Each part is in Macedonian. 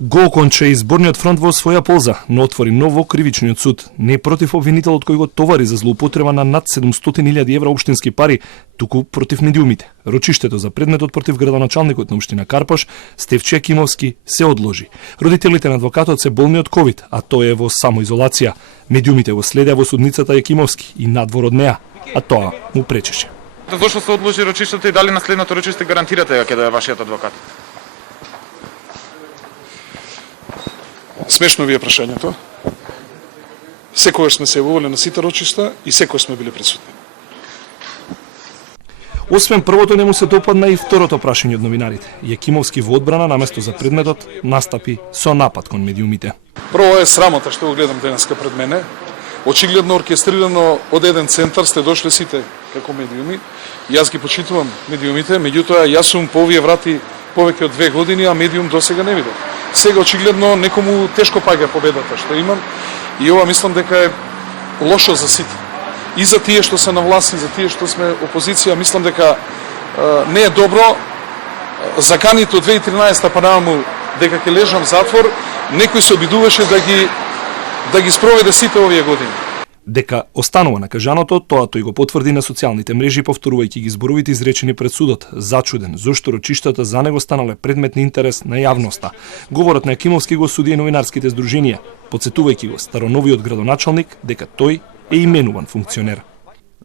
Го оконча изборниот фронт во своја полза, но отвори нов во кривичниот суд. Не против обвинителот кој го товари за злоупотреба на над 700.000 евра општински пари, туку против медиумите. Рочиштето за предметот против градоначалникот на општина Карпош, Стефче Кимовски, се одложи. Родителите на адвокатот се болни од ковид, а тој е во самоизолација. Медиумите го следеа во судницата Јакимовски и надвор од неа, а тоа му пречеше. Зошто се одложи рочиштето и дали на следното рочиште гарантирате дека ќе да е вашиот адвокат? Смешно ви е прашањето. Секогаш сме се јавувале на сите рочишта и секогаш сме биле присутни. Освен првото, не му се допадна и второто прашање од новинарите. Јакимовски во одбрана наместо за предметот настапи со напад кон медиумите. Прво е срамота што го гледам денеска пред мене. Очигледно оркестрирано од еден центар сте дошле сите како медиуми. Јас ги почитувам медиумите, меѓутоа јас сум по овие врати повеќе од 2 години, а медиум досега не видов. Сега очигледно некому тешко паѓа победата што имам и ова мислам дека е лошо за сите. И за тие што се на власт, и за тие што сме опозиција, мислам дека не е добро. Заканите од 2013 па наваму дека ќе лежам затвор, некој се обидуваше да ги спроведе сите овие години. Дека останува накажаното, тоа тој го потврди на социјалните мрежи, повторувајќи ги зборовите изречени пред судот, зачуден зошто рочиштата за него станале предмет на интерес на јавноста. Говорот на Јакимовски го суди и новинарските здруженија, потсетувајќи го староновиот градоначалник дека тој е именуван функционер.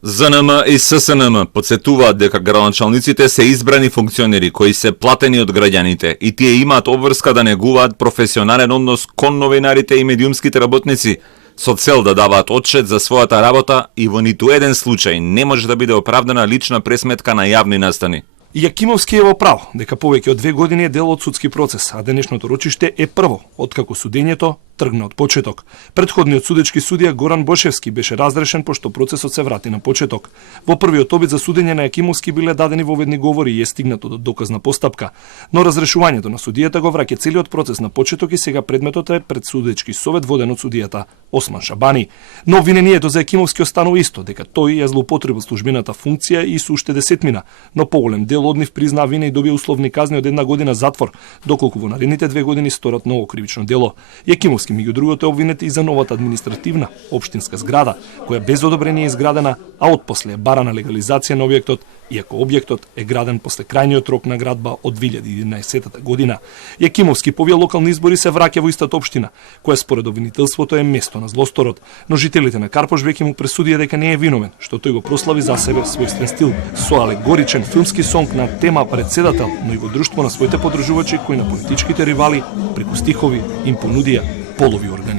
ЗНМ и ССНМ потсетуваат дека градоначалниците се избрани функционери кои се платени од граѓаните и тие имаат обврска да негуваат професионален однос кон новинарите и медиумските работници, со цел да даваат отчет за својата работа и во ниту еден случај не може да биде оправдана лична пресметка на јавни настани. Јакимовски е во право дека повеќе од 2 години е дел од судски процес, а денешното рочиште е прво, откако судењето тргна од почеток. Претходниот судечки судија Горан Бошевски беше разрешен пошто процесот се врати на почеток. Во првиот обид за судење на Јакимовски биле дадени воведни говори и е стигнато до доказна постапка, но разрешувањето на судијата го враќа целиот процес на почеток и сега предметот е пред судечки совет воден од судијата Осман Шабани. Но обвинението за Јакимовски останува исто, дека тој ја злоупотребил службената функција и со уште десетмина, но поголем дел од нив признаа вина и добија условни казни од 1 година затвор, доколку во наредните 2 години сторат ново кривично дело. Јакимовски меѓу другото е обвинет и за новата административна општинска зграда, која без одобрение е изградена, а отпосле е барана легализација на објектот, иако објектот е граден после крајниот рок на градба од 2011 година. Јакимовски по овие локални избори се враќа во истата општина, која според обвинителството е место на злосторот, но жителите на Карпош веќе му пресудија дека не е виновен, што тој го прослави за себе својствен стил, со алегоричен филмски сонг на тема председател, но и во друштво на своите подржувачи кои на политичките ривали преку стихови им понудија полови органи.